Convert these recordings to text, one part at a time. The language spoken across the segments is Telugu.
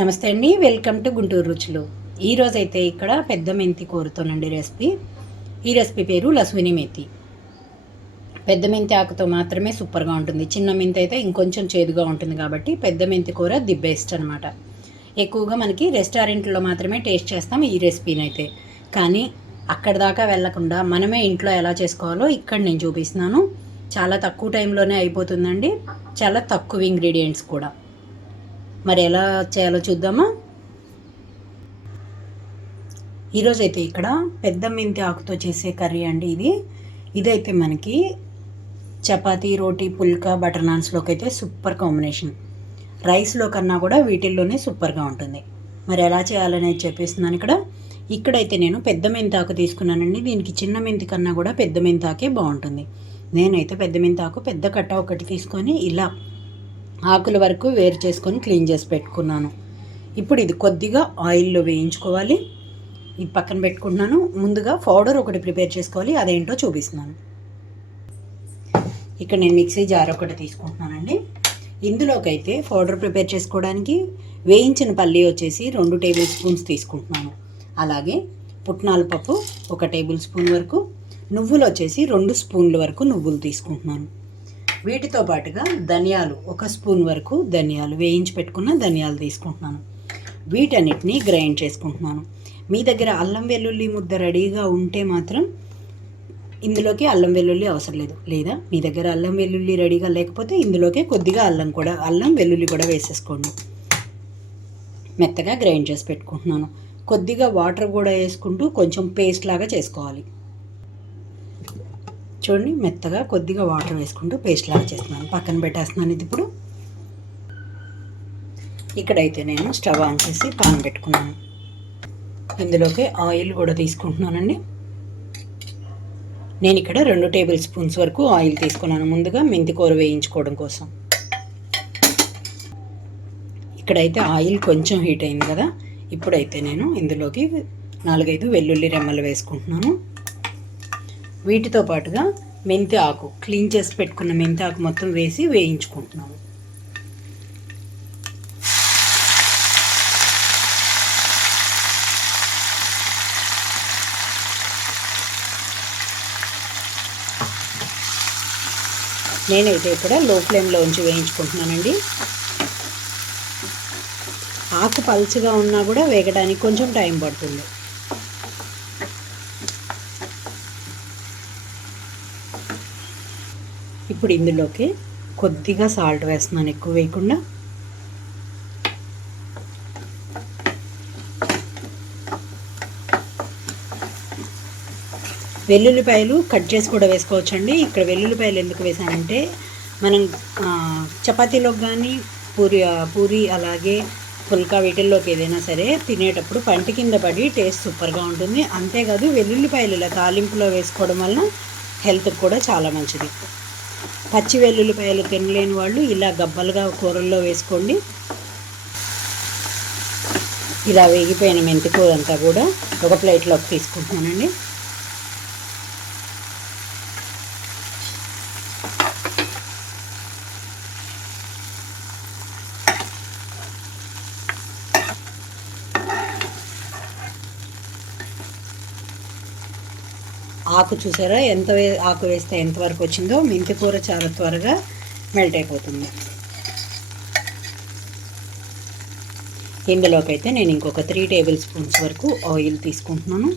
నమస్తే అండి వెల్కమ్ టు గుంటూరు రుచులు. ఈరోజైతే ఇక్కడ పెద్ద మెంతి కూరతోనండి రెసిపీ. ఈ రెసిపీ పేరు లస్విని మెంతి. పెద్ద మెంతి ఆకుతో మాత్రమే సూపర్గా ఉంటుంది. చిన్న మెంతి అయితే ఇంకొంచెం చేదుగా ఉంటుంది కాబట్టి పెద్ద మెంతి కూర ది బెస్ట్ అనమాట ఎక్కువగా మనకి రెస్టారెంట్లో మాత్రమే టేస్ట్ చేస్తాం ఈ రెసిపీని అయితే కానీ అక్కడ దాకా వెళ్ళకుండా మనమే ఇంట్లో ఎలా చేసుకోవాలో ఇక్కడ నేను చూపిస్తున్నాను. చాలా తక్కువ టైంలోనే అయిపోతుందండి. చాలా తక్కువ ఇంగ్రీడియంట్స్ కూడా. మరి ఎలా చేయాలో చూద్దామా? ఈరోజు అయితే ఇక్కడ పెద్ద మెంతి ఆకుతో చేసే కర్రీ అండి ఇది. ఇదైతే మనకి చపాతీ రోటీ పుల్కా బటర్ నాన్స్లోకి అయితే సూపర్ కాంబినేషన్. రైస్లో కన్నా కూడా వీటిల్లోనే సూపర్గా ఉంటుంది. మరి ఎలా చేయాలనేది చెప్పేస్తున్నాను ఇక్కడ. ఇక్కడైతే నేను పెద్ద మెంతాకు తీసుకున్నానండి. దీనికి చిన్న మెంతి కన్నా కూడా పెద్ద మెంతాకే బాగుంటుంది. నేనైతే పెద్ద మెంతాకు పెద్ద కట్ట ఒకటి తీసుకొని ఇలా ఆకుల వరకు వేరు చేసుకొని క్లీన్ చేసి పెట్టుకున్నాను. ఇప్పుడు ఇది కొద్దిగా ఆయిల్లో వేయించుకోవాలి. ఇది పక్కన పెట్టుకుంటున్నాను. ముందుగా పౌడర్ ఒకటి ప్రిపేర్ చేసుకోవాలి. అదేంటో చూపిస్తున్నాను. ఇక్కడ నేను మిక్సీ జార్ ఒకటి తీసుకుంటున్నానండి. ఇందులోకైతే పౌడర్ ప్రిపేర్ చేసుకోవడానికి వేయించిన పల్లి వచ్చేసి రెండు టేబుల్ స్పూన్స్ తీసుకుంటున్నాను. అలాగే పుట్నాల పప్పు ఒక టేబుల్ స్పూన్ వరకు నువ్వులు వచ్చేసి రెండు స్పూన్ల వరకు నువ్వులు తీసుకుంటున్నాను. వీటితో పాటుగా ధనియాలు ఒక స్పూన్ వరకు ధనియాలు వేయించి పెట్టుకున్న ధనియాలు తీసుకుంటున్నాను. వీటన్నిటిని గ్రైండ్ చేసుకుంటున్నాను. మీ దగ్గర అల్లం వెల్లుల్లి ముద్ద రెడీగా ఉంటే మాత్రం ఇందులోకి అల్లం వెల్లుల్లి అవసరం లేదు. లేదా మీ దగ్గర అల్లం వెల్లుల్లి రెడీగా లేకపోతే ఇందులోకి కొద్దిగా అల్లం కూడా అల్లం వెల్లుల్లి కూడా వేసేసుకోండి. మెత్తగా గ్రైండ్ చేసి పెట్టుకుంటున్నాను. కొద్దిగా వాటర్ కూడా వేసుకుంటూ కొంచెం పేస్ట్ లాగా చేసుకోవాలి. చూడండి మెత్తగా కొద్దిగా వాటర్ వేసుకుంటూ పేస్ట్ లాగా చేస్తున్నాను. పక్కన పెట్టేస్తున్నాను ఇది ఇప్పుడు. ఇక్కడైతే నేను స్టవ్ ఆన్ చేసి పాన్ పెట్టుకున్నాను. ఇందులోకి ఆయిల్ కూడా తీసుకుంటున్నానండి. నేను ఇక్కడ రెండు టేబుల్ స్పూన్స్ వరకు ఆయిల్ తీసుకున్నాను ముందుగా మెంతి కూర వేయించుకోవడం కోసం. ఇక్కడైతే ఆయిల్ కొంచెం హీట్ అయింది కదా. ఇప్పుడైతే నేను ఇందులోకి నాలుగైదు వెల్లుల్లి రెమ్మలు వేసుకుంటున్నాను. వీటితో పాటుగా మెంతి ఆకు క్లీన్ చేసి పెట్టుకున్న మెంతి ఆకు మొత్తం వేసి వేయించుకుంటున్నాము. నేనైతే ఇక్కడ లో ఫ్లేమ్లో ఉంచి వేయించుకుంటున్నానండి. ఆకు పలుచగా ఉన్నా కూడా వేగడానికి కొంచెం టైం పడుతుంది. ఇప్పుడు ఇందులోకి కొద్దిగా సాల్ట్ వేస్తున్నాను ఎక్కువ వేయకుండా. వెల్లుల్లిపాయలు కట్ చేసి కూడా వేసుకోవచ్చండి. ఇక్కడ వెల్లుల్లిపాయలు ఎందుకు వేసానంటే మనం చపాతీలోకి కానీ పూరి పూరి అలాగే పుల్కా వీటిల్లోకి ఏదైనా సరే తినేటప్పుడు పంట కింద పడి టేస్ట్ సూపర్గా ఉంటుంది. అంతేకాదు వెల్లుల్లిపాయలు ఇలా తాలింపులో వేసుకోవడం వలన హెల్త్కి కూడా చాలా మంచిది. పచ్చి వెల్లుల్లిపాయలు తినలేని వాళ్ళు ఇలా గబ్బలుగా కూరల్లో వేసుకోండి. ఇలా వేగిపోయిన మెంతి అంతా కూడా ఒక ప్లేట్లోకి తీసుకుంటున్నానండి. ఆకు చూసారా? ఎంత వే ఆకు వేస్తే ఎంతవరకు వచ్చిందో మెంతి కూర చాలా త్వరగా మెల్ట్ అయిపోతుంది. ఇందులోకి అయితే నేను ఇంకొక త్రీ టేబుల్ స్పూన్స్ వరకు ఆయిల్ తీసుకుంటున్నాను.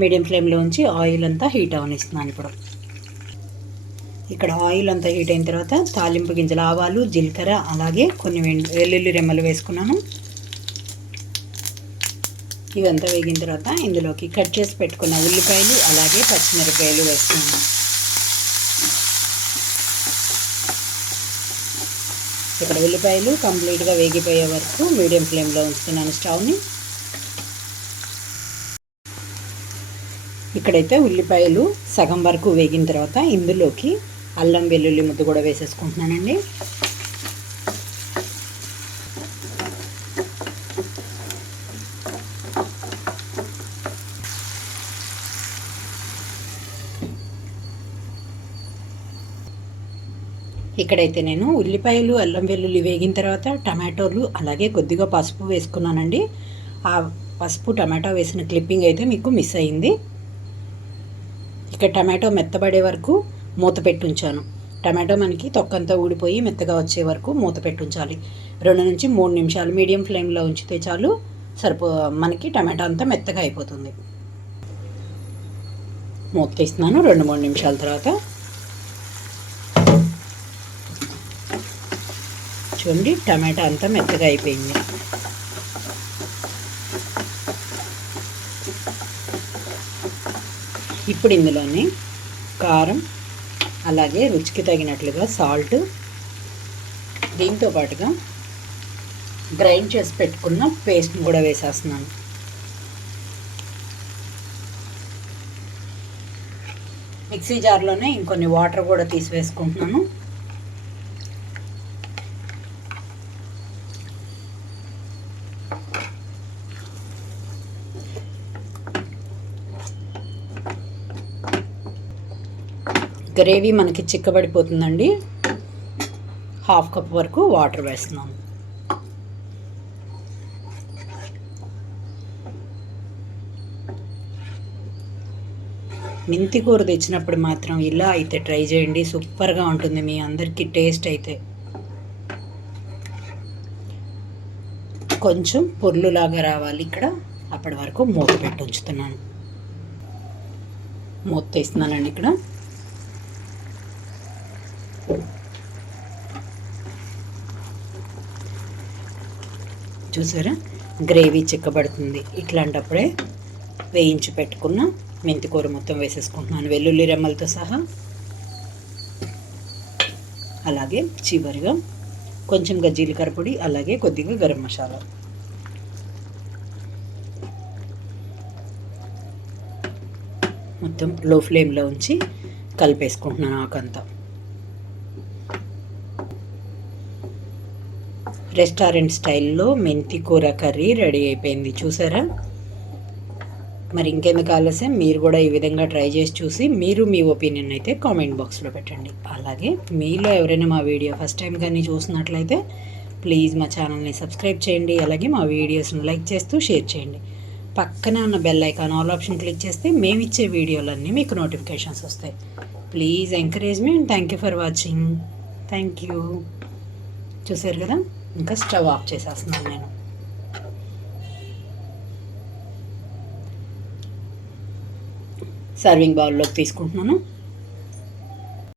మీడియం ఫ్లేమ్లో ఉంచి ఆయిల్ అంతా హీట్ అవనిస్తున్నాను ఇప్పుడు. ఇక్కడ ఆయిల్ అంతా హీట్ అయిన తర్వాత తాలింపు గింజలు ఆవాలు జీలకర్ర అలాగే కొన్ని వెల్లుల్లి రెమ్మలు వేసుకున్నాను. ఇవంతా వేగిన తర్వాత ఇందులోకి కట్ చేసి పెట్టుకున్న ఉల్లిపాయలు అలాగే పచ్చిమిరపకాయలు వేస్తున్నాను. ఇక్కడ ఉల్లిపాయలు కంప్లీట్గా వేగిపోయే వరకు మీడియం ఫ్లేమ్లో ఉంచుతున్నాను స్టవ్ని. ఇక్కడైతే ఉల్లిపాయలు సగం వరకు వేగిన తర్వాత ఇందులోకి అల్లం వెల్లుల్లి ముద్ద కూడా వేసేసుకుంటున్నానండి. ఇక్కడైతే నేను ఉల్లిపాయలు అల్లం వెల్లుల్లి వేగిన తర్వాత టమాటోలు అలాగే కొద్దిగా పసుపు వేసుకున్నానండి. ఆ పసుపు టమాటో వేసిన క్లిప్పింగ్ అయితే మీకు మిస్ అయింది. ఇక టమాటో మెత్తబడే వరకు మూత పెట్టి ఉంచాను టమాటో మనకి తొక్కంతా ఊడిపోయి మెత్తగా వచ్చే వరకు మూత పెట్టుంచాలి. రెండు నుంచి మూడు నిమిషాలు మీడియం ఫ్లేమ్లో ఉంచితే చాలు సరిపో మనకి టమాటో అంతా మెత్తగా అయిపోతుంది. మూత తీస్తున్నాను రెండు మూడు నిమిషాల తర్వాత. చూడండి టమాటా అంతా మెత్తగా అయిపోయింది. ఇప్పుడు ఇందులోనే కారం అలాగే రుచికి తగినట్లుగా సాల్ట్. దీంతో పాటుగా గ్రైండ్ చేసి పెట్టుకున్న పేస్ట్ని కూడా వేసేస్తున్నాను. మిక్సీ జార్లోనే ఇంకొన్ని వాటర్ కూడా తీసి వేసుకుంటున్నాను గ్రేవీ మనకి చిక్కబడిపోతుందండి. హాఫ్ కప్ వరకు వాటర్ వేస్తున్నాం. మెంతి కూర తెచ్చినప్పుడు మాత్రం ఇలా అయితే ట్రై చేయండి. సూపర్గా ఉంటుంది మీ అందరికీ టేస్ట్ అయితే. కొంచెం పొర్లులాగా రావాలి ఇక్కడ. అప్పటి వరకు మూత పెట్టి ఉంచుతున్నాను. మూత తీస్తున్నానండి ఇక్కడ. చూసారా? గ్రేవీ చిక్కబడుతుంది. ఇట్లాంటప్పుడే వేయించి పెట్టుకున్న మెంతికూర మొత్తం వేసేసుకుంటున్నాను. వెల్లుల్లి రెమ్మలతో సహా. అలాగే చివరిగా కొంచెంగా జీలకర్ర పొడి అలాగే కొద్దిగా గరం మసాలా. మొత్తం లో ఫ్లేమ్లో ఉంచి కలిపేసుకుంటున్నాను ఆకంతా. రెస్టారెంట్ స్టైల్లో మెంతి కూర కర్రీ రెడీ అయిపోయింది. చూసారా? మరి ఇంకెందుకు ఆలస్యం? మీరు కూడా ఈ విధంగా ట్రై చేసి చూసి మీరు మీ ఒపీనియన్ అయితే కామెంట్ బాక్స్లో పెట్టండి. అలాగే మీలో ఎవరైనా మా వీడియో ఫస్ట్ టైం కానీ చూసినట్లయితే ప్లీజ్ మా ఛానల్ని సబ్స్క్రైబ్ చేయండి. అలాగే మా వీడియోస్ని లైక్ చేస్తూ షేర్ చేయండి. పక్కనే ఉన్న bell icon all option click చేస్తే మేము ఇచ్చే వీడియోలన్నీ మీకు నోటిఫికేషన్స్ వస్తాయి. Please encourage me and thank you for watching. Thank you. చూసారు కదా? ఇంకా స్టవ్ ఆఫ్ చేసేస్తున్నాను నేను. సర్వింగ్ బౌల్లోకి తీసుకుంటున్నాను.